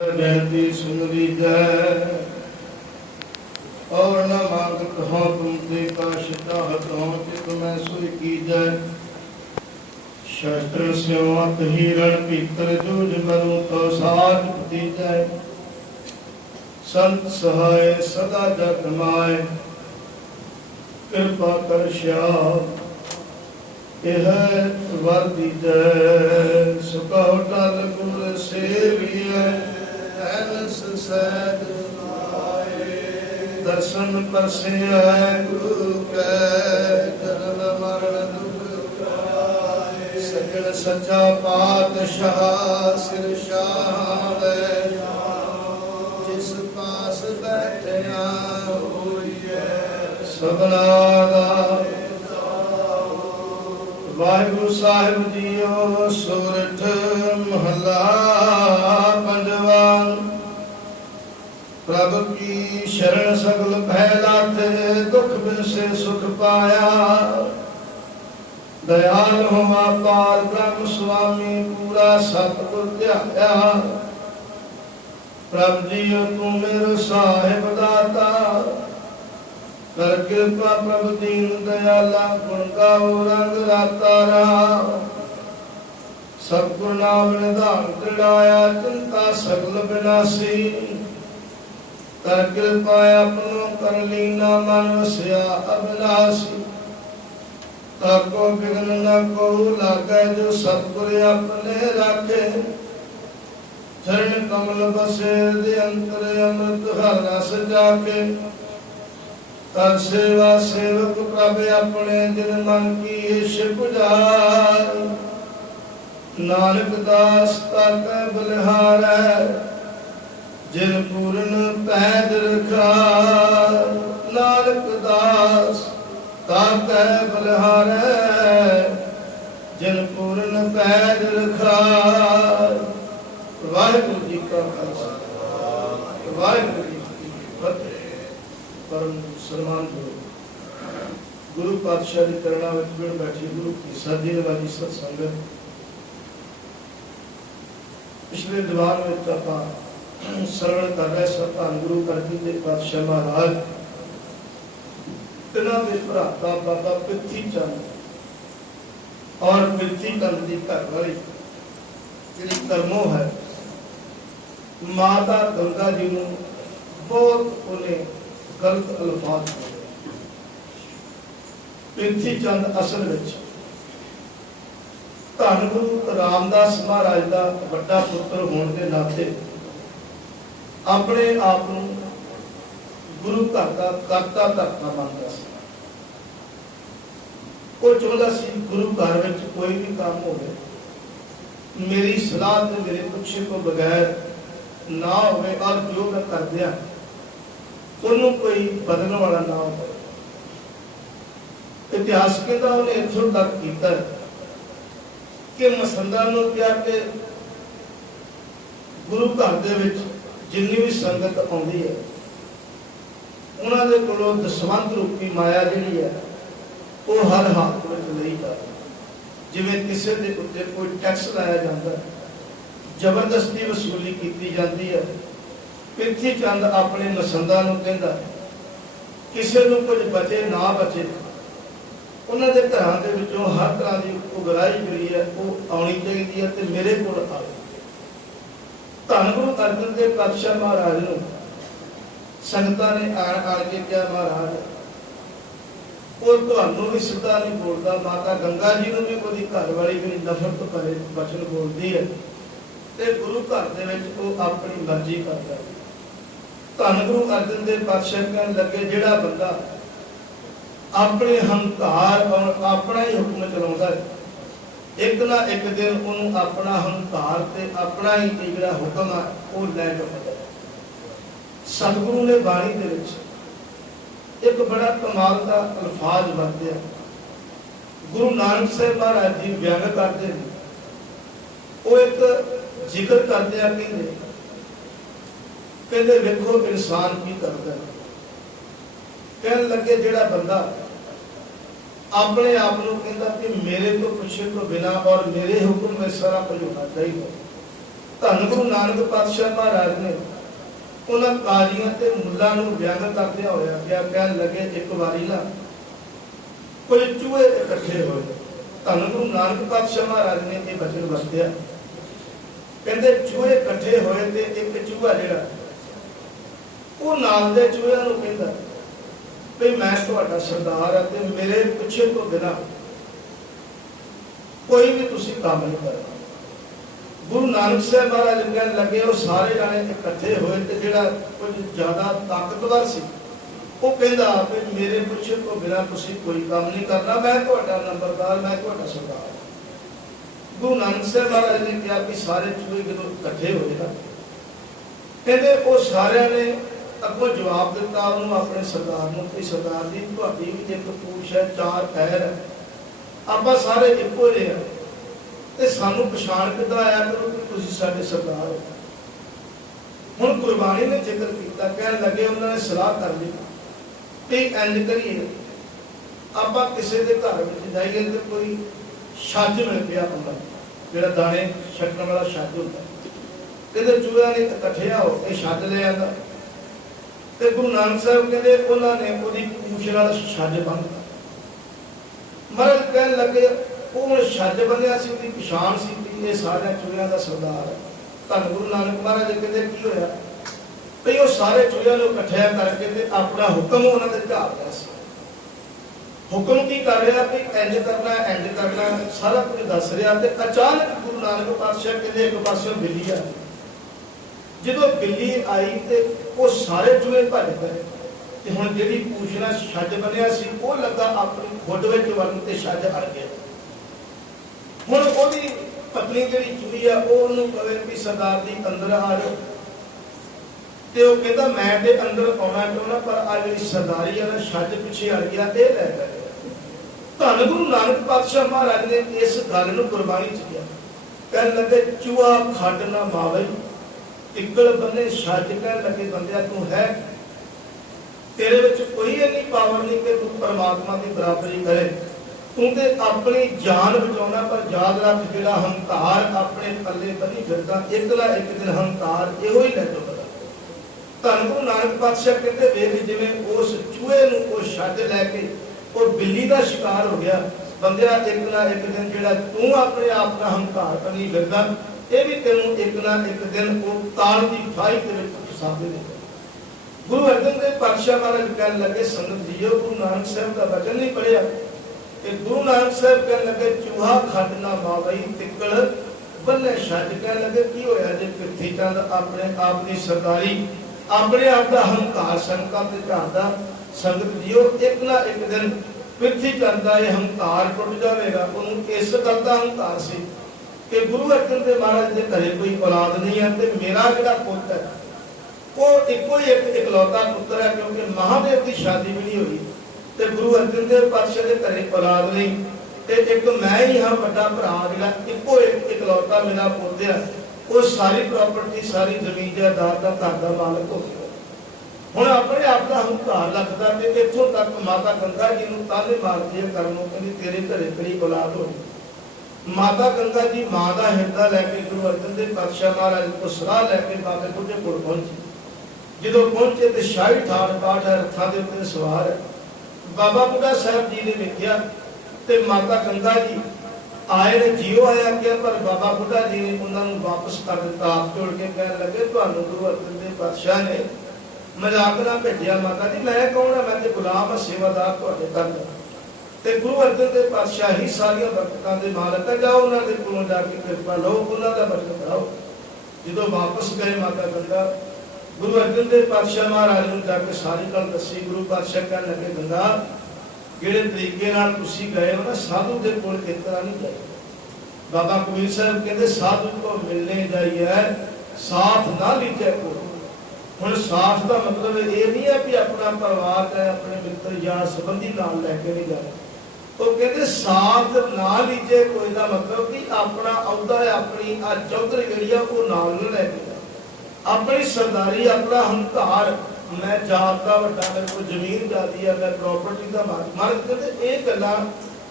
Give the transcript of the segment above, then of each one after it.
बेनती सुन लीजै और न मांगत हो तुम ते काश चाहत हो चित मैं सोई कीजै। शस्त्र स्योत हिरण भीतर जूझ करूं तो साज भतीजै। संत सहाय सदा जग माय कृपा कर श्याम यह वर दीजै। सुकहो टल गुर सेवियै ऐनस सैद दर्शन परसिया गुरु कै जन्म मरण दुख पाए। सजन सच्चा पातशाह सिर शाह जिस पास बैठिया होइए सबना दा। वाहिगुरु साहिब जीओ सोरठ महला पंजवा। प्रभु की शरण सगल भय लाथे दुख बिन से सुख पाया। दयाल हुआ पार ब्रह्म स्वामी पूरा सतगुर ध्याया। प्रभु जीओ तू मेरो साहिब दाता कर कृपा प्रभु दीन दयाला। गुण गाओ रंग राता रहा सतगुर नाम निधान दृढ़ाया। चिंता सगल विनाशी कर कृपा अपनो कर लीना मन वसिया अविनाशी। ताको विघ्न न को लागे जो सतगुर अपने राखे। चरण कमल बसे दे अंतर अमृत हर रस जाके। कर सेवा सेवक प्रभ अपने जिन मन की इश बुझाय। नानक दास ताकै बलिहारै जिन पूर्ण पैद रखाय। नानक दास ताकै बलिहारै जिन पूर्ण पैद रखाय। वाहिगुरु जी का खालसा वाहिगुरु जी की फतेह। परम सन्मान गुरु पातशाह की करना में बैठी गुरु की साधी वाली सत्संगत। पिछले दीवान में आप सरवण कर रहे सतान गुरु करती दे पातशाह महाराज तिना के भराता बाबा पिथी चंद और पिथी चंद की घर वाली जी करमो है माता गंगा जी को बहुत उन्हें गलत अल्फाज पिथी चंद असल विच धन गुरु रामदास महाराज का बड़ा पुत्र होने के नाते अपने आप गुरु घर का करता धरता मानता सी। वो चाहता सी गुरु घर में कोई भी काम हो मेरी सलाह से मेरे पूछे को बगैर ना होवे और जो मैं कर दिया उन्होंने कोई बदलने वाला ना हो। इतिहास कहता उन्हें इथों तक किया कि मसंदा क्या कि गुरु घर के जिन्नी भी संगत आती है उन्होंने को दसवंत रूपी माया जी है वो हर हाथ में नहीं जाती। जिमें किसी के उत्ते कोई टैक्स लाया जाता है जबरदस्ती वसूली की जाती है। पिथी चंद अपने मसंदा कहता किसी को कुछ बचे ना बचे उन्होंने घरों के हर तरह की उगराई जी है वो आनी चाहिए है तो मेरे को आए। धन गुरु अर्जन देव पातशाह महाराज को संगतां ने आण के क्या महाराज वो तो भी सीधा नहीं बोलता। माता गंगा जी को भी वो घर वाली भी नफरत भरे वचन बोलती है तो गुरु घर के अपनी मर्जी करता है। धन गुरु अर्जन देव पातशाह कहन लगे जिहड़ा बंदा अपने हंकार और अपना ही हुक्म चलाता है एक ना एक दिन उन्होंने अपना हंकार से अपना ही जिहड़ा हुक्म है वो लै जाता है। सतगुरु ने बाणी दे विच एक बड़ा कमाल का अल्फाज वरत्या। गुरु नानक साहब महाराज जी व्यंग करते हैं वो एक जिक्र करते हैं कहते देखो इंसान की करता है। कहने लगे जिहड़ा बंदा अपने आप को मेरे तो पूछे तो बिना और मेरे हुक्म में सारा कुछ होना चाहिए ਧੰਨ ਗੁਰੂ ਨਾਨਕ ਪਾਤਸ਼ਾਹ महाराज ने उन्हां काजियां ते मुल्लां नूं व्यंग करदे होया कहण लगे एक वारी ना कुछ चूहे इकट्ठे होए। धੰन गुरु नानक पातशाह महाराज ने ये वचन वरतिया, कहंदे चूहे इकट्ठे होए ते एक चूहा जिहड़ा वो नाल दे चूहिआं नूं कहंदा भी मैं तुहाडा सरदार हां ते मेरे पिछे तो बिना कोई भी तुसीं काम नहीं करना। गुरु नानक साहब महाराज कहन लगे वो सारे जाने इकट्ठे होए ते जिहड़ा कुछ ज्यादा ताकतवर सी वो कहंदा भी मेरे पिछे तो बिना तुसीं कोई काम नहीं करना, मैं तुहाडा नंबरदार, मैं तुहाडा सरदार। गुरु नानक साहब महाराज ने कहा कि सारे चूहे जदों इकट्ठे होए ना कहंदे वो सारिਆਂ ने अगों जवाब दिता उन्होंने अपने सरदार नूं कि सरदार जी तुहाडी भी एक पूछ है, चार पैर है, आपां सारे इक्को जिहे आ ते सानू पछाण किद्दां आया करो कि तुसीं साडे सरदार हो। हुण गुरबाणी ने जिक्र कीता, कहण लगे उन्होंने सलाह कर ली कि इंज करिए आपां किसी दे घर विच जाइए ते कोई छज मिल पिया हुंदा जिहड़ा दाणे छकण वाला छज हुंदा, कहंदे चूहिआं ने इकट्ठे हो के छज ले आंदा ते गुरु नानक साहब कहंदे उन्होंने ओहदी पूछ नाल छज बन्नता। महाराज कहण लगे ਉਹ ਛੱਜ ਬੰਨਿਆ ਸੀ, ਉਹਦੀ ਪਛਾਣ ਸੀ ਕਿ ਇਹ ਸਾਰਿਆਂ ਚੂਹਿਆਂ ਦਾ ਸਰਦਾਰ ਹੈ। ਧੰਨ ਗੁਰੂ ਨਾਨਕ ਮਹਾਰਾਜ ਕਹਿੰਦੇ ਕੀ ਹੋਇਆ ਵੀ ਉਹ ਸਾਰੇ ਚੂਹਿਆਂ ਨੂੰ ਇਕੱਠਿਆ ਕਰਕੇ ਤੇ ਆਪਣਾ ਹੁਕਮ ਉਹਨਾਂ ਦੇ ਝਾੜ ਰਿਹਾ ਸੀ। ਹੁਕਮ ਕੀ ਕਰ ਰਿਹਾ ਵੀ ਇੰਜ ਕਰਨਾ ਸਾਰਾ ਕੁਝ ਦੱਸ ਰਿਹਾ ਤੇ ਅਚਾਨਕ ਗੁਰੂ ਨਾਨਕ ਪਾਤਸ਼ਾਹ ਕਹਿੰਦੇ ਇੱਕ ਪਾਸੇ ਬਿੱਲੀ ਆ, ਜਦੋਂ ਬਿੱਲੀ ਆਈ ਤੇ ਉਹ ਸਾਰੇ ਚੂਹੇ ਭੱਜ ਗਏ ਤੇ ਹੁਣ ਜਿਹੜੀ ਪੂਛ ਨਾਲ ਛੱਜ ਬੰਨਿਆ ਸੀ ਉਹ ਲੱਗਾ ਆਪਣੀ ਖੁੱਡ ਵਿੱਚ ਵੜਨ ਤੇ ਛੱਜ ਅੜ ਗਿਆ। ਹੁਣ ਉਹਦੀ ਪਤਨੀ ਜਿਹੜੀ ਚੂਹੀ ਆ ਉਹ ਉਹਨੂੰ ਕਹੇ ਵੀ ਸਰਦਾਰ ਜੀ ਅੰਦਰ ਆ ਜਾਓ ਤੇ ਉਹ ਕਹਿੰਦਾ ਮੈਂ ਤੇ ਅੰਦਰ ਆਉਣਾ ਚਾਹੁੰਦਾ ਪਰ ਆ ਜਿਹੜੀ ਸਰਦਾਰੀ ਆ ਨਾ ਛੱਜ ਪਿੱਛੇ ਅੜ ਗਿਆ ਇਹ ਲੈ ਗਏ। ਧੰਨ ਗੁਰੂ ਨਾਨਕ ਪਾਤਸ਼ਾਹ ਮਹਾਰਾਜ ਨੇ ਇਸ ਗੱਲ ਨੂੰ ਗੁਰਬਾਣੀ ਚ ਕਿਹਾ, ਕਹਿਣ ਲੱਗੇ ਚੂਹਾ ਖੱਡ ਨਾ ਮਾਵੇ ਇਕਲ ਬੰਨੇ ਛੱਜ, ਕਹਿਣ ਲੱਗੇ ਬੰਦਿਆ ਤੂੰ ਹੈ तेरे विच कोई इन्नी पावर नहीं कि तू परमात्मा की बराबरी करे, तू ते अपनी जान बचाउणा पर याद रख जिहड़ा हंकार अपने पल्ले बनी फिरदा एक ना एक दिन हंकार इहो ही लै जाऊगा। धन गुरु नानक पातशाह कहते वेख जिवें उस चूहे नूं उह छड्ड लैके उह बिल्ली दा शिकार हो गया, बंदिया एक ना एक दिन जिहड़ा तू अपने आप दा हंकार बनी फिरदा ये भी तेनों एक ना एक दिन उह ताल दी फाही दे विच फसा देगा। गुरु अर्जन देव पातशाह महाराज कहने लगे संगत जीओ गुरु नानक साहब का वचन नहीं पढ़िया कि गुरु नानक साहब कहने लगे चूहा खड्ड ना मावई तिक्कड़ बन्ने छड्ड, कहने लगे की होया जे पृथ्वी चंद अपने आप की सरदारी अपने आप का हंकार संगतां ते झाड़दा। संगत जीओ एक ना एक दिन पृथ्वी चंद का यह हंकार टुट जाएगा। उन्होंने इस गल का हंकार सी कि गुरु अर्जन देव महाराज के घरे कोई औलाद नहीं है ते मेरा जिहड़ा पुੱਤ है वो इको ही एक इकलौता पुत्र है, क्योंकि महादेव की शादी भी नहीं हुई ते गुरु अर्जन देव पातशाह के घरे औलाद नहीं ते एक मैं ही हाँ बड़ा भरा जिहड़ा इको एक इकलौता मेरा पुੱਤ है, वो सारी प्रॉपर्टी सारी जमीन जायदाद का घर का मालक हो गया। हुण अपने आप का हंकार लगता कि इत्थों तक माता गंगा जी नूं ताने मारदी है करनों कहंदी तेरे घरे किहड़ी औलाद होई। माता गंगा जी मां का हिरदा लैके गुरु अर्जन देव पातशाह महाराज को सलाह लैके बाबे बुढ़े कोल पहुंची। जो पहुंचे तो शाही ठाठ पाठ है, रथां दे उत्ते सवार है। बाबा बुढ़ा साहब जी ने वेख्या ते माता गंगा जी आए ने जियो आया क्या, पर बाबा बुढ़ा जी ने उन्होंने वापस कर दिता। हाथ जोड़ के कहने लगे तुहानूं गुरु अर्जन देव पातशाह ने मजाक ना भेजिया माता जी, मैं कौन है, मैं तो गुलाम है सेवादार तुहाडे घर दा ते गुरु अर्जन देव पातशाह ही सारियां बरकतां दे मालक है। जाओ उन्हां दे कोलों जाके किरपा लो, उन्हां दा वचन कराओ। जदों वापस गए माता गंगा गुरु अर्जन देव पातशाह महाराज ने जाके सारी गल दसी। गुरु पातशाह कहने लगे गंगा जिहड़े तरीके नाल तुसीं गए हो ना साधु दे कोल इस तरह नहीं गए। बाबा कबीर साहब कहते साधु को मिलने जाइए साथ ना लीजिए को। हुण साथ का मतलब ये नहीं है कि अपना परिवार है अपने मित्र यार संबंधी नाल लैके नहीं जाए। तो कहते साथ ना लीजिए कोई का मतलब कि अपना अहुदा अपनी चौधरी जिहड़ी आ वो नाल नहीं लैके अपनी सरदारी अपना हंकार मैं जात का वड्डा मेरे को जमीन जाती है मैं प्रॉपर्टी का मालिक मालिक कहते ये गल्लां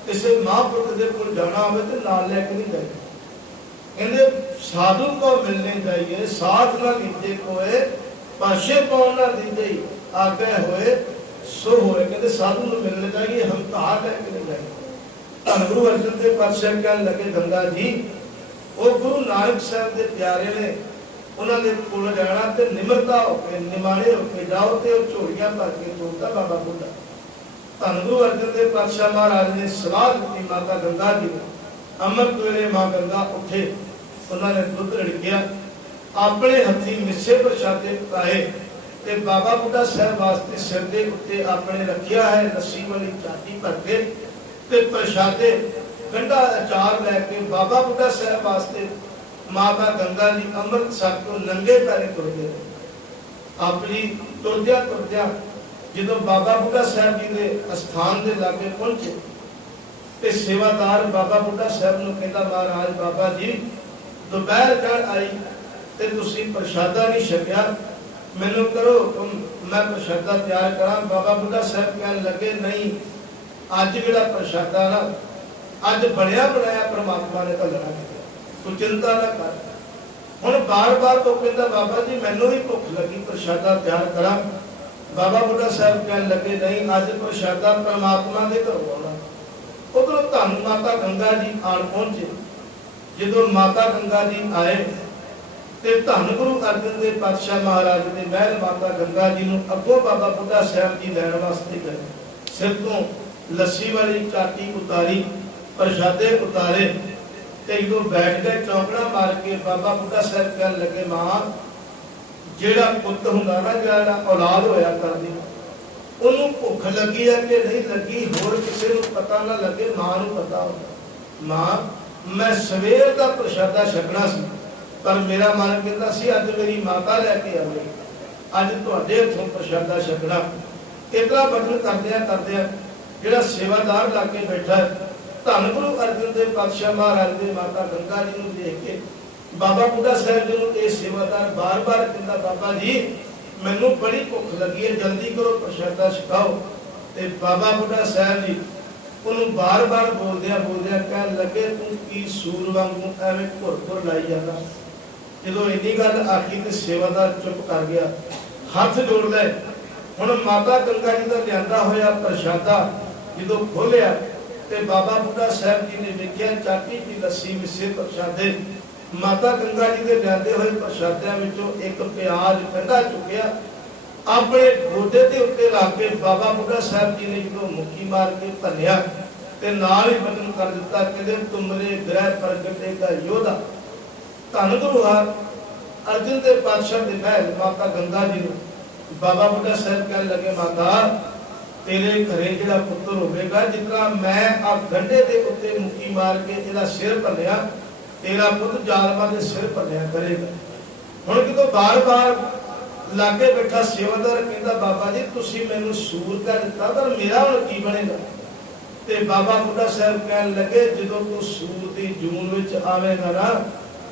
किसी महापुरुष के कोल जाना होवे ते नाल लैके नहीं जाए। कहते साधु को मिलने जाइए, साथ ना लीजिए कोई, पाशे पाँव ना दीजिए आगे होए सो होए। कहते साधु को मिलने जाइए, हम कहाँ लेके नहीं जाएंगे। धन गुरु अर्जन देव पातशाह कहने लगे गंगा जी, वो गुरु नानक साहब के प्यारे ने उन्होंने कोल जाना ते निमरता होके निमाणे होके जाओ ते वो झोलियां भर के तोड़ता बाबा बुढ़ा। धन गुरु अर्जन देव पातशाह महाराज ने सलाह दी माता गंगा जी को। अमृत वेले मां गंगा उठे, उन्होंने दुध रिड़किया, अपने हथी मिस्से प्रशादे पकाए ते बाबा बुढ़ा साहब वास्ते सिर दे उत्ते अपने रखिया है लस्सी वाली चाटी भर के ते प्रशादे गंढा अचार लैके बाबा बुढ़ा साहब वास्ते माता गंगा जी अमृत छक को नंगे पैरे तुर गए। अपनी तुरद्या तुरद्या जो बाबा बुढ़ा साहब जी के अस्थान के लागे पहुंचे ते सेवादार बाबा बुढ़ा साहब नूं कहंदा, महाराज बाबा जी दोपहर चढ़ आई ते तुसीं प्रशादा नहीं छकिया, मैनूं करो मैं प्रशादा तैयार करा। बाबा बुढ़ा साहब कहन लगे नहीं, अज जिहड़ा प्रशादा ना अज बनया बनाया परमात्मा ने घल्लना, तू चिंता ना कर। हुण बार बार तो कहंदा बाबा जी मैनूं भी भुख लगी, प्रशादा तैयार करा। बाबा बुढ़ा साहब कहन लगे नहीं, अज प्रशादा परमात्मा दे घरों आउणा। उधरों धन माता गंगा जी आन पहुंचे। जो माता गंगा जी आए ते धन गुरु अर्जन देव पातशाह महाराज ने महल माता गंगा जी नूं अगों बाबा बुढ़ा साहब जी लैण वास्ते गए। सिर तो लस्सी वाली चाटी उतारी, प्रशादे उतारे ते जो बैठ गए चौंकड़ा मार के। बाबा बुढ़ा साहब कहन लगे, मां जेड़ा पुੱਤ हुंदा ना, जेड़ा औलाद होया करदी, ਉਹਨੂੰ ਭੁੱਖ ਲੱਗੀ ਹੈ ਕਿ ਨਹੀਂ ਲੱਗੀ ਹੋਰ ਕਿਸੇ ਨੂੰ ਪਤਾ ਨਾ ਲੱਗੇ, ਮਾਂ ਨੂੰ ਪਤਾ ਹੁੰਦਾ। ਮਾਂ ਮੈਂ ਸਵੇਰ ਦਾ ਪ੍ਰਸ਼ਾਦਾ ਛਕਣਾ ਸੀ, ਪਰ ਮੇਰਾ ਮਨ ਕਹਿੰਦਾ ਸੀ ਅੱਜ ਮੇਰੀ ਮਾਤਾ ਲੈ ਕੇ ਆਵੇ, ਅੱਜ ਤੁਹਾਡੇ ਹੱਥੋਂ ਪ੍ਰਸ਼ਾਦਾ ਛਕਣਾ। ਇਤਨਾ ਬਚਨ ਕਰਦਿਆਂ ਜਿਹੜਾ ਸੇਵਾਦਾਰ ਲਾ ਕੇ ਬੈਠਾ ਧੰਨ ਗੁਰੂ ਅਰਜਨ ਦੇਵ ਪਾਤਸ਼ਾਹ ਮਹਾਰਾਜ ਦੇ ਮਾਤਾ ਗੰਗਾ ਜੀ ਨੂੰ ਦੇਖ ਕੇ ਬਾਬਾ ਬੁੱਢਾ ਸਾਹਿਬ ਜੀ ਨੂੰ ਇਹ ਸੇਵਾਦਾਰ ਬਾਰ-ਬਾਰ ਕਹਿੰਦਾ, ਬਾਬਾ ਜੀ मैनू बड़ी भुख लगी है, जल्दी करो प्रशादा छकाओ। ते बाबा बुढ़ा साहब जी उन्होंने बार बार बोलदिया कह लगे, तू की सूर वांगू एवें घुर लाई जाता। जो इन्नी गल आखी तो सेवादार चुप कर गया, हाथ जोड़ ले। हुण माता गंगा जी का लिया होया प्रशादा जो खोलिया ते बाबा बुढ़ा साहब जी ने देखिया चाटी की लस्सी मिसे प्रशादे। माता गंगा जी के लियादे हुए प्रशादियां विचों एक प्याज ठंडा चुकिया, अपने गोदे के उत्ते रख के बाबा बुढ़ा साहब जी ने जो मुक्की मार के भनिया ते नाल ही बचन कर दिता, कहते तुमरे ग्रह प्रगटेगा योधा। धन गुरु अर्जन देव पातशाह दे महल माता गंगा जी ने बाबा बुढ़ा साहब कहने लगे, माता तेरे घरे जिहड़ा पुत्र होवेगा, जितना मैं आ गंढे के उत्ते मुक्की मार के इहदा सिर भनिया, तेरा पुत्र जालमा के सिर भलिया करेगा। हुण जो बार बार लागे बैठा सेवादार कहता, बाबा जी तुसी मैनू सूर कह दिता, पर मेरा हुण की बनेगा। ते बाबा बुढ़ा साहब कहन लगे, जो तू सूर की जून विच आवेगा ना,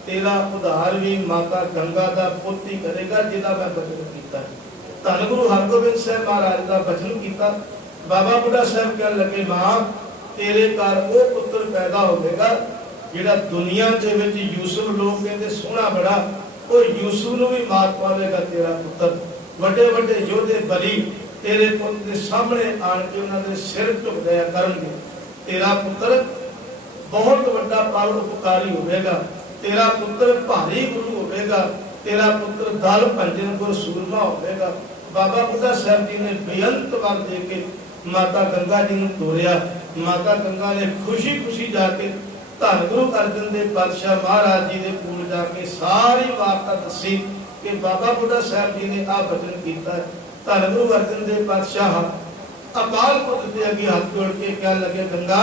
तेरा उधार भी माता गंगा का पुत्र ही करेगा, जिहदा मैं बचन कीता। धन गुरु हरगोबिंद साहब महाराज का बचन किया। बाबा बुढ़ा साहब कहन लगे, मां तेरे घर वो पुत्र पैदा होगा जिहड़ा दुनिया के विच यूसुफ लोग कहते सोहना बड़ा, वो यूसुफ नूं भी मार पावेगा तेरा पुत्र। वड्डे वड्डे योधे बली तेरे पुत्र के सामने आन के उन्होंने सिर झुक दिया करनगे। तेरा पुत्र बहुत वड्डा परोपकारी होवेगा, तेरा पुत्र भारी गुरु होवेगा, तेरा पुत्र दल भंजन गुर सूरमा होवेगा। बाबा बुढ़ा साहब जी ने बेअंत वर दे के माता गंगा जी नूं तोरिया। माता गंगा ने खुशी खुशी जाके धन गुरु अर्जन देव पातशाह महाराज जी ने कोल जाके सारी वार्ता दसी कि बाबा बुढ़ा साहब जी ने आ बचन किया। धन गुरु अर्जन देव पातशाह अकाल पुरख के अगे हाथ जोड़ के कहने लगे, गंगा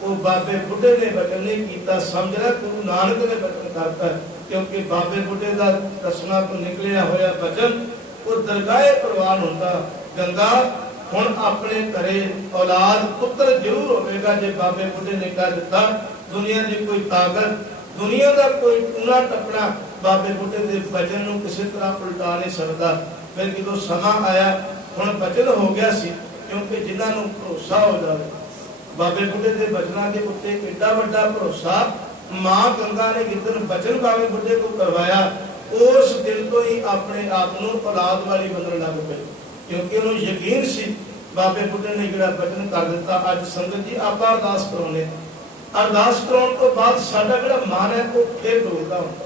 वो बाबे बुढ़े ने बचन नहीं किया, समझ रहा गुरु नानक ने बचन करता, क्योंकि बाबे बुढ़े का दसना तो निकलिया होया बचन वो दरगाहे प्रवान होता। गंगा हुण अपने घरे औलाद पुत्र जरूर होगा, जो बाबे बुढ़े ने कह दिता दुनिया की कोई ताकत, दुनिया का कोई टूना टपना बाबे बुढ़े के वचन नूं किसी तरह उल्टा नहीं सकता। फिर जो समा आया हुण वचन हो गया सी, क्योंकि जिन्होंने भरोसा हो जाए बाबे बुढ़े के वचनों के उत्ते एडा वड्डा भरोसा मां गंगा ने जिदन बचन बाबे बुढ़े को करवाया उस दिन तो ही अपने आप को औलाद वाली बनने लग पे, क्योंकि उन्होंने यकीन सी बाबे बुढ़े ने जो बचन कर दिता। अज संगत जी आप अरदास कराने, अरदास कराने तो बाद साडा जो मन है वो फिर डोलता होता,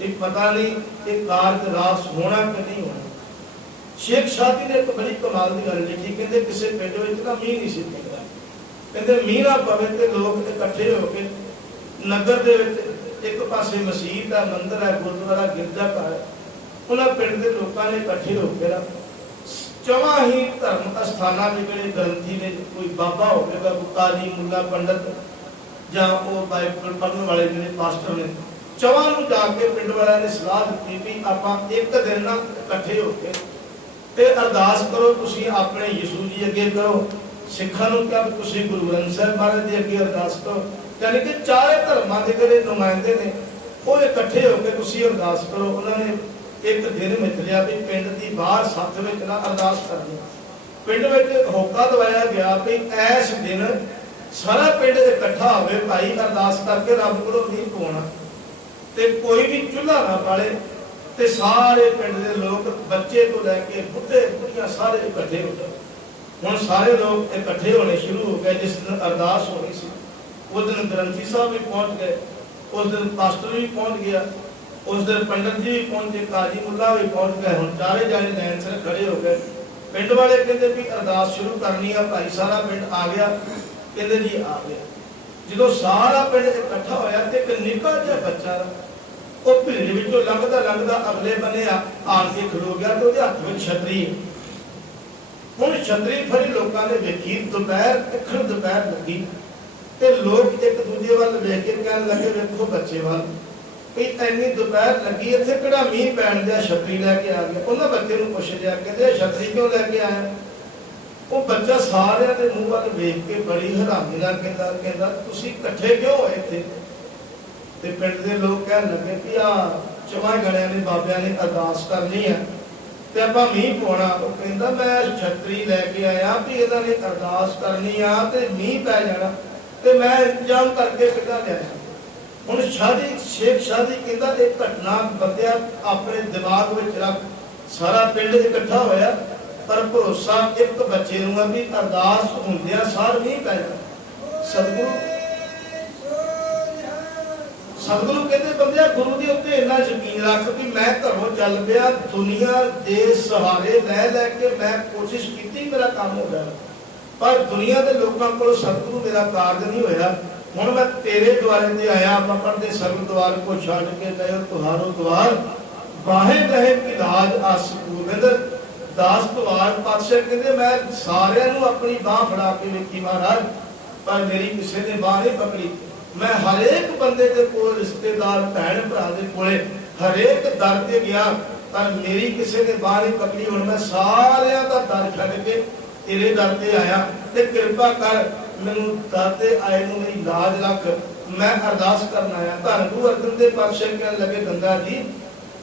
ये पता नहीं कि कारज रास होना कि नहीं होना। शेख शादी ने एक बड़ी कमाल की गल लिखी, कहते किसी पिंड में ना मीह नहीं सी पैंदा, कहते मीह ना पवे तो लोग इकट्ठे होकर नगर दे विच एक पासे मसीत है, मंदिर है, गुरुद्वारा गिरजा घर है, उन्होंने पिंड के लोगों ने इकट्ठे होकर चौवां ही धर्म अस्थाना के जो ग्रंथी ने, कोई बाबा होगा, कोई काजी मुला पंडित या वो बाइबल पढ़ने वाले जो पास्टर ने, चौवां जाके पिंड वाले ने सलाह दी भी आप एक दिन ना इकट्ठे होकर ते अरदास करो, तुसी अपने यीशु जी अगे करो, सिखां नूं क्या तुसी गुरु ग्रंथ साहिब महाराज जी अगे अरदास करो, यानी कि चारे धर्मां दे जिहड़े नुमाइंदे ने वो इकट्ठे होकर तुसी अरदास करो। उन्होंने एक दिन मिथ लिया भी पिंड की बाहर सत्थ विच ना अरदास करनी, पिंड विच होका दवाया गया भी इस दिन सारा पिंड इकट्ठा होवे भाई अरदास करके रब कोलों मीह पवाउणा, ते कोई भी चुल्हा ना बाले, ते सारे पिंड दे लोग बच्चे तो लैके बुढ़े बुढ़ियां सारे इकट्ठे हो गए। हुण सारे लोग इकट्ठे होने शुरू हो गए। जिस दिन अरदास होनी सी उस दिन ग्रंथी साहब भी पहुंच गए, उस दिन पास्टर भी पहुंच गया, उस दिन पंडित जी भी पहुंच गए, काजी मुल्ला भी पहुंच गए। हुण चारे जाने लाइन से खड़े हो गए। पिंड वाले कहते भी अरदास शुरू करनी है, भाई सारा पिंड आ गया, कहते जी आ गया। जो सारा पिंड इकट्ठा होया ते एक निक्का जिहा बच्चा वो भीड़ विचों लंघदा लंघदा अगले बने आन के खलो गया, तो उसके हथ में छतरी, हुण छतरी फड़ी लोगों ने वेखी, दोपहर तिखण दोपहर लगी, ते लोग एक दूजे वाल वेख के कहन लगे वेखो बच्चे वाल भी इन्नी दोपहर लगी, इत्थे किहड़ा मीह पैण दिया, छतरी लैके आ गया। उन्होंने बच्चे नूं पुछ लिया, कहते छतरी क्यों लैके आया? वो बच्चा सारिਆਂ ਦੇ ਮੂੰਹ ਵੱਲ ਵੇਖ के बड़ी हैरानी ਨਾਲ ਕਹਿੰਦਾ ਤੁਸੀਂ ਇਕੱਠੇ क्यों ਹੋਏ ਇੱਥੇ? ਤੇ ਪਿੰਡ ਦੇ ਲੋਕ ਕਹਿਣ ਲੱਗੇ ਕਿ ਆ ਚੌਹਾਂ ਗਣਿਆਂ ਨੇ ਬਾਬਿਆਂ ਨੇ ਅਰਦਾਸ ਕਰਨੀ ਹੈ ਤੇ ਆਪਾਂ ਮੀਂਹ ਪਾਉਣਾ। ਉਹ ਕਹਿੰਦਾ ਮੈਂ ਛਤਰੀ ਲੈ ਕੇ ਆਇਆ ਵੀ ਇਹਨਾਂ ਨੇ ਅਰਦਾਸ ਕਰਨੀ ਆ ਤੇ ਮੀਂਹ ਪੈ ਜਾਣਾ ਤੇ ਮੈਂ ਇੰਤਜ਼ਾਮ ਕਰਕੇ ਕਿੱਦਾਂ ਲਿਆਇਆ। ਹੁਣ ਸ਼ਾਦੀ ਸ਼ੇਖ ਸ਼ਾਦੀ ਕਹਿੰਦਾ ਇਹ ਘਟਨਾ ਬੰਦਿਆ ਆਪਣੇ ਦਿਮਾਗ ਵਿੱਚ ਰੱਖ, ਸਾਰਾ ਪਿੰਡ ਇਕੱਠਾ ਹੋਇਆ पर भरोसा एक बच्चे नूं भी अरदास होंदिया सार नहीं पै जाना। सतगुरु कहते बंदिया गुरु के उत्ते इन्ना यकीन रख कि मैं घरों चल पिया, दुनिया के सहारे लै लैके मैं कोशिश की मेरा काम हो गया, पर दुनिया के लोगों को सतगुरु मेरा कारज नहीं होया। हुण मैं तेरे द्वारे ते आया, आप पढ़ते सर्व द्वार को छड़ के गए तुहारो द्वार, बाहे बहे की लाज आस गोविंद दास द्वार। पातशाह कहते मैं सारियां नूं अपनी बांह फड़ा के वेखी महाराज, पर मेरी किसी ने बांह नहीं पकड़ी। मैं हरेक बंदे दे कोल रिश्तेदार भैन भरा दे कोले हरेक दर ते गया, पर मेरी किसी ने बांह नहीं पकड़ी। हुण मैं सारियां दा दर छड्ड के तेरे दर ते आया ते कृपा कर मैनूं दर ते आए नूं मेरी लाज रख, मैं अरदास करन आया। धन गुरु अर्जन देव पातशाह कहण लगे गंगा जी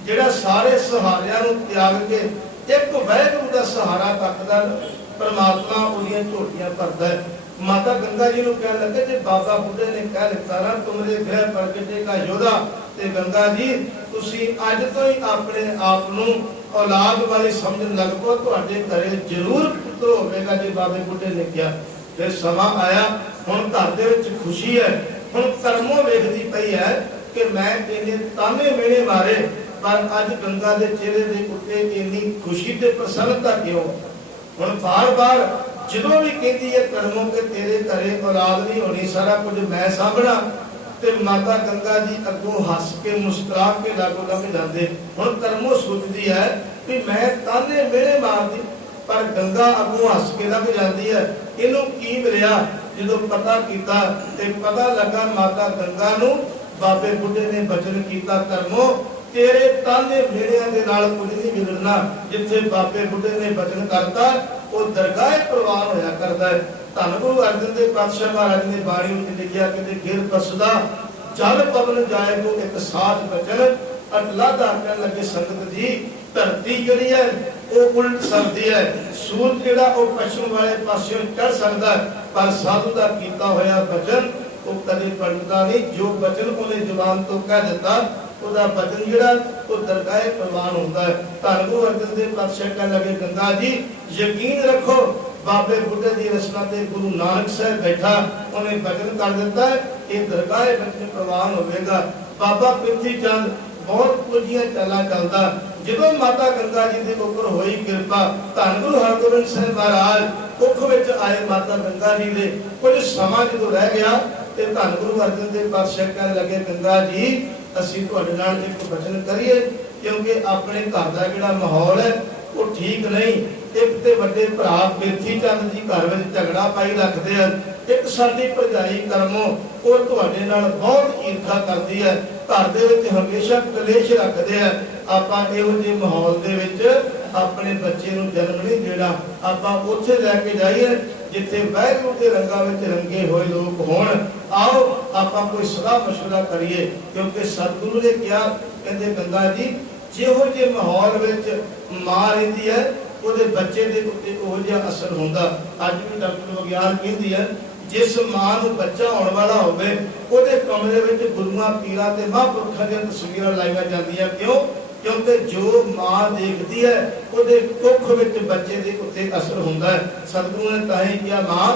जिहड़ा सारे सहारियां नूं त्याग के एक वाहिगुरू का सहारा तकदा परमात्मा उहदियां झोलियां भरदा है। माता गंगा जी नूं कहण लगे जे बाबा बुढ़े ने कह दिता ना तुमरे भय प्रगटे का योधा, ते गंगा जी तुसी अज तो ही अपने आप नूं औलाद वाली समझण लग पो, तुहाडे घरे जरूर पुत्र होवेगा जे बाबे बुढ़े ने कहा। फिर समा आया, हुण घर दे विच खुशी है। हुण कर्मों वेखदी पई है कि मैं इन्ने ताने मेणे मारे, पर अज गंगा के चेहरे के उत्ते इन्नी खुशी ते प्रसन्नता क्यों? हुण बार बार जो भी कहती है कर्मों के तेरे घरे औलाद नहीं होनी, सारा कुछ मैं सामभना, ते माता गंगा जी अगों हस के मुस्कुरा के लागों लंघ जाते। हुण कर्मों सोचती है कि मैं ताने मेरे मारदी, पर गंगा अगों हस के लंघ जाती है। इनू की मिलिया जो पता किया ते पता लगा माता गंगा नूं बाबे बुढ़े ने बचन किया कर्मों तेरे ताने मेड़ियां दे नाल कुछ नहीं मिलना। जिथे बाबे बुढ़े ने बचन करता वो दरगाह प्रवान होया करता है। धन गुरु अर्जन देव पातशाह महाराज ने बाणी में लिखिया कि गिर बसदा जल पवन जाए को एक साथ बचन अटलादा। कहने लगे संगत जी धरती जिहड़ी है वो उल्ट सकती है, सूरज जिहड़ा वो पश्चिम वाले पासों चढ़ सकता है, पर साधु का कीता होया बचन वो कदे पलटदा नहीं। जो बचन उन्हें जुबान तो कह दिता ਉਹਦਾ ਬਚਨ ਜਿਹੜਾ ਉਹ ਦਰਗਾਹ ਪ੍ਰਵਾਨ ਹੁੰਦਾ ਹੈ। ਧੰਨ ਗੁਰੂ ਅਰਜਨ ਦੇਵ ਪਾਤਸ਼ਾਹ ਕਹਿਣ ਲੱਗੇ ਗੰਗਾ ਜੀ ਯਕੀਨ ਰੱਖੋ ਬਾਬੇ ਬੁੱਢੇ ਦੀ ਰਸਨਾ ਤੇ ਗੁਰੂ ਨਾਨਕ ਸਾਹਿਬ ਬੈਠਾ ਉਹਨੇ ਬਚਨ ਕਰ ਦਿੱਤਾ ਹੈ ਇਹ ਦਰਗਾਹ ਬਚਨ ਪ੍ਰਵਾਨ ਹੋਵੇਗਾ। ਬਾਬਾ ਪ੍ਰਿਥੀ ਚੰਦ ਬਹੁਤ ਕੁਝੀਆਂ ਚਾਲਾਂ ਚੱਲਦਾ ਜਦੋਂ ਮਾਤਾ ਗੰਗਾ ਜੀ ਦੇ ਉੱਪਰ ਹੋਈ ਕਿਰਪਾ ਧੰਨ ਗੁਰੂ ਹਰਗੋਬਿੰਦ ਸਾਹਿਬ ਮਹਾਰਾਜ ਕੁੱਖ ਵਿੱਚ ਆਏ ਮਾਤਾ ਗੰਗਾ ਜੀ ਦੇ ਕੁਝ ਸਮਾਂ ਜਦੋਂ ਰਹਿ ਗਿਆ ਤੇ ਧੰਨ ਗੁਰੂ ਅਰਜਨ ਦੇਵ ਪਾਤਸ਼ਾਹ ਕਹਿਣ ਲੱਗੇ ਗੰਗਾ ਜੀ ਅਸੀਂ ਤੁਹਾਡੇ ਨਾਲ ਇੱਕ ਬਚਨ ਕਰੀਏ ਕਿਉਂਕਿ ਆਪਣੇ ਘਰ ਦਾ ਜਿਹੜਾ ਮਾਹੌਲ ਹੈ ਉਹ ਠੀਕ ਨਹੀਂ। ਇੱਕ ਤੇ ਵੱਡੇ ਭਰਾ ਪ੍ਰਿਥੀ ਚੰਦ ਜੀ ਘਰ ਵਿੱਚ ਝਗੜਾ ਪਾਈ ਰੱਖਦੇ ਹਨ। ਇੱਕ ਸਾਡੀ ਭਰਜਾਈ ਕਰਮੋ ਉਹ ਤੁਹਾਡੇ ਨਾਲ ਬਹੁਤ ਈਰਖਾ ਕਰਦੀ ਹੈ। ਘਰ ਦੇ ਵਿੱਚ ਹਮੇਸ਼ਾ ਕਲੇਸ਼ ਰੱਖਦੇ ਆ। ਆਪਾਂ ਇਹੋ ਜਿਹੇ ਮਾਹੌਲ ਦੇ ਵਿੱਚ ਆਪਣੇ ਬੱਚੇ ਨੂੰ ਜਨਮ ਨਹੀਂ ਦੇਣਾ। ਆਪਾਂ ਉੱਥੇ ਲੈ ਕੇ ਜਾਈਏ ਜਿੱਥੇ ਵਾਹਿਗੁਰੂ ਦੇ ਰੰਗਾਂ ਵਿੱਚ ਰੰਗੇ ਹੋਏ ਲੋਕ ਹੋਣ। ਆਓ ਆਪਾਂ ਕੋਈ ਸਲਾਹ ਮਸ਼ਵਰਾ ਕਰੀਏ ਕਿਉਂਕਿ ਸਤਿਗੁਰੂ ਨੇ ਕਿਹਾ ਕਹਿੰਦੇ ਗੰਗਾ ਜੀ ਜਿਹੋ ਜਿਹੇ ਮਾਹੌਲ ਵਿੱਚ ਮਾਂ ਰਹਿੰਦੀ ਹੈ ਉਹਦੇ ਬੱਚੇ ਦੇ ਉੱਤੇ ਉਹ ਜਿਹਾ ਅਸਰ ਹੁੰਦਾ। ਅੱਜ ਵੀ ਡਾਕਟਰ ਵਿਗਿਆਨ ਕਹਿੰਦੀ ਹੈ ਜਿਸ ਮਾਂ ਨੂੰ ਬੱਚਾ ਹੋਣ ਵਾਲਾ ਹੋਵੇ ਉਹਦੇ ਕਮਰੇ ਵਿੱਚ ਗੁਰੂਆਂ ਪੀਰਾਂ ਤੇ ਮਹਾਂਪੁਰਖਾਂ ਦੀਆਂ ਤਸਵੀਰਾਂ ਲਾਈਆਂ ਜਾਂਦੀਆਂ। ਕਿਉਂ? ਕਿਉਂਕਿ ਜੋ ਮਾਂ ਦੇਖਦੀ ਹੈ ਉਹਦੇ ਕੁੱਖ ਵਿੱਚ ਬੱਚੇ ਦੇ ਉੱਤੇ ਅਸਰ ਹੁੰਦਾ ਹੈ। ਸਤਿਗੁਰੂ ਨੇ ਤਾਂ ਹੀ ਕਿਹਾ ਮਾਂ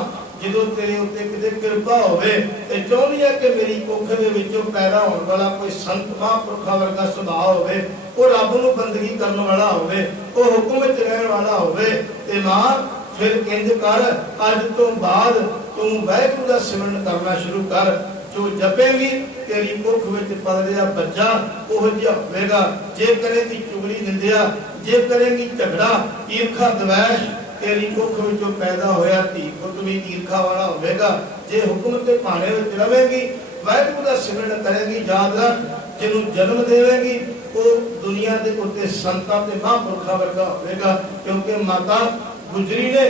ਜਦੋਂ ਤੇਰੇ ਉੱਤੇ ਕਿਤੇ ਕਿਰਪਾ ਹੋਵੇ ਤੇ ਚਾਹੁੰਦੀ ਹੈ ਕਿ ਮੇਰੀ ਕੁੱਖ ਦੇ ਵਿੱਚੋਂ ਪੈਦਾ ਹੋਣ ਵਾਲਾ ਕੋਈ ਸੰਤ ਮਹਾਂਪੁਰਖਾਂ ਵਰਗਾ ਸੁਭਾਅ ਹੋਵੇ, ਉਹ ਰੱਬ ਨੂੰ ਬੰਦਗੀ ਕਰਨ ਵਾਲਾ ਹੋਵੇ, ਉਹ ਹੁਕਮ ਵਿੱਚ ਰਹਿਣ ਵਾਲਾ ਹੋਵੇ। ਤੇ ਮਾਂ ਫਿਰ ਇੰਜ ਕਰ ਅੱਜ ਤੋਂ ਬਾਅਦ ਤੂੰ ਵਾਹਿਗੁਰੂ ਦਾ ਸਿਮਰਨ ਕਰਨਾ ਸ਼ੁਰੂ ਕਰ। ਜੋ ਜਪੇਗੀ तेरी कुख विच पल रहा बच्चा ओह जिहा होवेगा। जे करेगी चुगली निंदिया, जे करेगी झगड़ा ईर्खा द्वेष, तेरी कुख विचों पैदा होया धी पुत भी ईर्खा वाला होवेगा। जे हुक्म ते भाणे विच रवेगी वाहिगुरू दा सिमरन करेगी, याद रख जिन्हों जन्म देवेगी वो दुनिया के उत्ते संतां ते महापुरखां वर्गा होवेगा। क्योंकि माता गुजरी ने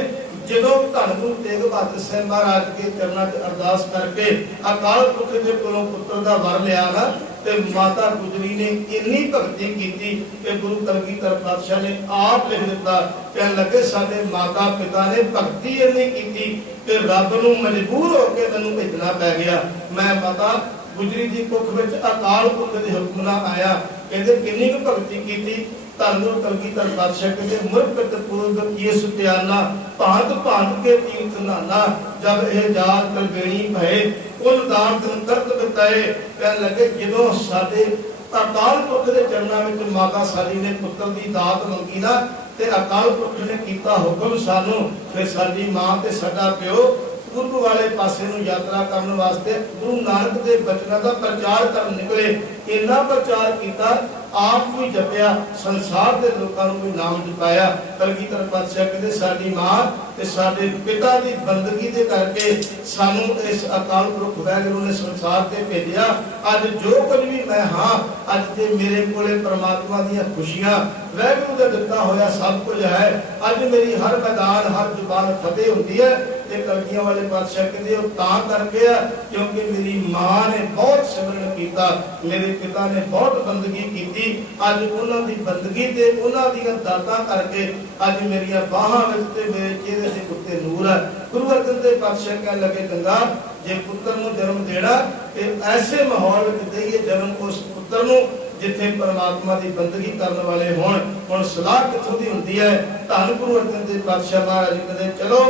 ਜਦੋਂ ਧੰਨ ਗੁਰੂ ਤੇਗ ਬਹਾਦਰ ਸਾਹਿਬ ਮਹਾਰਾਜ ਦੇ ਚਰਨਾਂ 'ਚ ਅਰਦਾਸ ਕਰਕੇ ਅਕਾਲ ਪੁਰਖ ਦੇ ਕੋਲੋਂ ਪੁੱਤਰ ਦਾ ਵਰ ਲਿਆ ਨਾ ਤੇ ਮਾਤਾ ਗੁਜਰੀ ਨੇ ਇੰਨੀ ਭਗਤੀ ਕੀਤੀ ਕਿ ਗੁਰੂ ਕਲਗੀਧਰ ਪਾਤਸ਼ਾਹ ਨੇ ਆਪ ਲਿਖ ਦਿੱਤਾ। ਕਹਿਣ ਲੱਗੇ ਸਾਡੇ ਮਾਤਾ ਪਿਤਾ ਨੇ ਭਗਤੀ ਇੰਨੀ ਕੀਤੀ ਕਿ ਰੱਬ ਨੂੰ ਮਜਬੂਰ ਹੋ ਕੇ ਮੈਨੂੰ ਭੇਜਣਾ ਪੈ ਗਿਆ। ਮੈਂ ਮਾਤਾ ਗੁਜਰੀ ਦੀ ਕੁੱਖ ਵਿੱਚ ਅਕਾਲ ਪੁਰਖ ਦੇ ਹੁਕਮ ਨਾਲ ਆਇਆ। ਕਹਿੰਦੇ ਕਿੰਨੀ ਕੁ ਭਗਤੀ ਕੀਤੀ। ਧੰਨ ਗੁਰੂ ਕਲਗੀਧਰ ਪਾਤਸ਼ਾਹ ਕਹਿੰਦੇ ਮੁਰਕਤ ਪੂਰਬ ਕੀ ਸੁਤਿਆਨਾ ਭਾਂਤ ਭਾਂਤ ਕੇ ਤੀਰਥ ਨਾਨਾ ਜਬ ਇਹ ਜਾਤ ਕਲਬੇਣੀ ਭਏ ਕੁਲ ਦਾਨ ਤਨ ਕਰਤ ਬਿਤਾਏ। ਕਹਿਣ ਲੱਗੇ ਜਦੋਂ ਸਾਡੇ ਅਕਾਲ ਪੁਰਖ ਦੇ ਚਰਨਾਂ ਵਿੱਚ ਮਾਤਾ ਸਾਡੀ ਨੇ ਪੁੱਤਰ ਦੀ ਦਾਤ ਮੰਗੀ ਨਾ ਤੇ ਅਕਾਲ ਪੁਰਖ ਨੇ ਕੀਤਾ ਹੁਕਮ ਸਾਨੂੰ, ਫਿਰ ਸਾਡੀ ਮਾਂ ਤੇ ਸਾਡਾ ਪਿਓ ਗੁਰੂ ਵਾਲੇ ਪਾਸੇ ਨੂੰ ਯਾਤਰਾ ਕਰਨ ਵਾਸਤੇ ਗੁਰੂ ਨਾਨਕ ਦੇ ਬਚਨਾਂ ਦਾ ਪ੍ਰਚਾਰ ਕਰਨ ਨਿਕਲੇ। ਇੰਨਾ ਪ੍ਰਚਾਰ ਕੀਤਾ ਆਪ ਵੀ ਜਪਿਆ, ਸੰਸਾਰ ਦੇ ਲੋਕਾਂ ਨੂੰ ਵੀ ਨਾਮ ਜਪਾਇਆ। ਕਲਗੀਧਰ ਪਾਤਸ਼ਾਹ ਕਹਿੰਦੇ ਸਾਡੀ ਮਾਂ ਤੇ ਸਾਡੇ ਪਿਤਾ ਦੀ ਬੰਦਗੀ ਦੇ ਕਰਕੇ ਸਾਨੂੰ ਇਸ ਅਕਾਲ ਪੁਰਖ ਵਾਹਿਗੁਰੂ ਨੇ ਸੰਸਾਰ ਤੇ ਭੇਜਿਆ। ਅੱਜ ਜੋ ਕੁਝ ਵੀ ਮੈਂ ਹਾਂ, ਅੱਜ ਤੇ ਮੇਰੇ ਕੋਲੇ ਪ੍ਰਮਾਤਮਾ ਦੀਆਂ ਖੁਸ਼ੀਆਂ ਵਾਹਿਗੁਰੂ ਦਾ ਦਿੱਤਾ ਹੋਇਆ ਸਭ ਕੁਝ ਹੈ। ਅੱਜ ਮੇਰੀ ਹਰ ਮੈਦਾਨ ਹਰ ਜ਼ੁਬਾਨ ਫਤਿਹ ਹੁੰਦੀ ਹੈ। ਤੇ ਕਲਗੀਆਂ ਵਾਲੇ ਪਾਤਸ਼ਾਹ ਕਹਿੰਦੇ ਉਹ ਤਾਂ ਕਰਕੇ ਆ ਕਿਉਂਕਿ ਮੇਰੀ ਮਾਂ ਨੇ ਬਹੁਤ ਸਿਮਰਨ ਕੀਤਾ, ਮੇਰੇ ਪਿਤਾ ਨੇ ਬਹੁਤ ਬੰਦਗੀ ਕੀਤੀ। ਅੱਜ ਉਹਨਾਂ ਦੀ ਬੰਦਗੀ ਤੇ ਉਹਨਾਂ ਦੀਆਂ ਦਾਤਾਂ ਕਰਕੇ ਅੱਜ ਮੇਰੀਆਂ ਬਾਹਾਂ ਵਿੱਚ ਤੇ ਮੇਰੇ ਚਿਹਰੇ ਦੇ ਉੱਤੇ ਨੂਰ ਹੈ। ਗੁਰੂ ਅਰਜਨ ਦੇਵ ਪਾਤਸ਼ਾਹ ਕਹਿਣ ਲੱਗੇ ਗੰਗਾ ਜੇ ਪੁੱਤਰ ਨੂੰ ਜਨਮ ਦੇਣਾ ਤੇ ਐਸੇ ਮਾਹੌਲ ਵਿੱਚ ਦੇਈਏ ਜਨਮ ਉਸ ਪੁੱਤਰ ਨੂੰ ਜਿੱਥੇ ਪਰਮਾਤਮਾ ਦੀ ਬੰਦਗੀ ਕਰਨ ਵਾਲੇ ਹੋਣ। ਹੁਣ ਸਲਾਹ ਕਿੱਥੋਂ ਦੀ ਹੁੰਦੀ ਹੈ? ਧੰਨ ਗੁਰੂ ਅਰਜਨ ਦੇਵ ਪਾਤਸ਼ਾਹ ਮਹਾਰਾਜ ਕਹਿੰਦੇ ਚਲੋ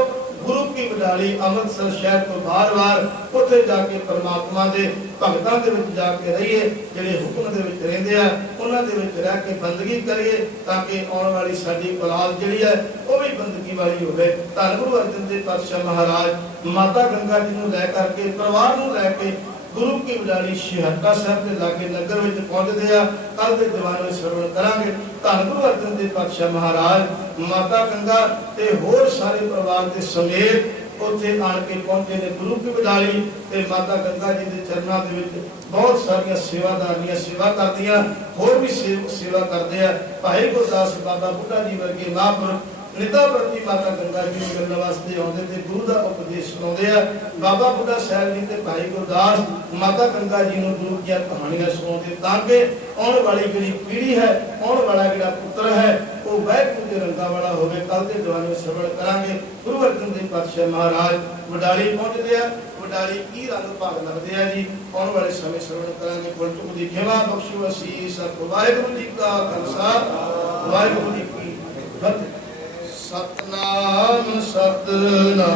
गुरु की बडाली अमृतसर शहर तो बार बार उत्थे जाके परमात्मा दे भगतां दे विच जाके रहिए, जिहड़े हुक्म दे विच रहिंदे आ उन्हां दे विच रह के बंदगी करिए ताकि आउण वाली साडी औलाद जिहड़ी है वो भी बंदगी वाली होवे। धन गुरु अर्जन देव पातशाह महाराज माता गंगा जी नूं लै करके परिवार नूं लै के गुरु की बडाली शहादता साहब के लागे नगर में पहुंचते हैं। कल के दीवान में श्रवण करांगे। धन गुरु अर्जन देव पातशाह महाराज माता गंगा ते होर सारे परिवार के समेत उत्थे आण के पहुंचे ने गुरु की बडाली ते माता गंगा जी के चरणों के विच बहुत सारिया सेवादारियां सेवा करदियां, होर भी सेवा करते हैं। भाई गुरदास बाबा बुढ़ा जी वर्गे महापुरुष निता प्रति माता गंगा जी मिलने वास्ते आते थे, गुरु का उपदेश सुनाते हैं। बाबा बुढ़ा साहब जी ते भाई गुरदास माता गंगा जी को गुरु की कहानियां सुनाते ताकि आने वाली जी पीढ़ी है, आने वाला जो पुत्र है वो वाहिगुरू के रंगा वाला होवे। कल के जवान में श्रवण करांगे। गुरु अर्जन देव पातशाह महाराज बडाली पहुंचते हैं। मंडाली की रंग भाग लगते हैं जी। आने वाले समय श्रवण करेंगे। कुल चुक की खेवा बख्शो असीस। वाहिगुरू जी का खालसा वाहिगुरू जी की फतेह। सतनाम सतनाम।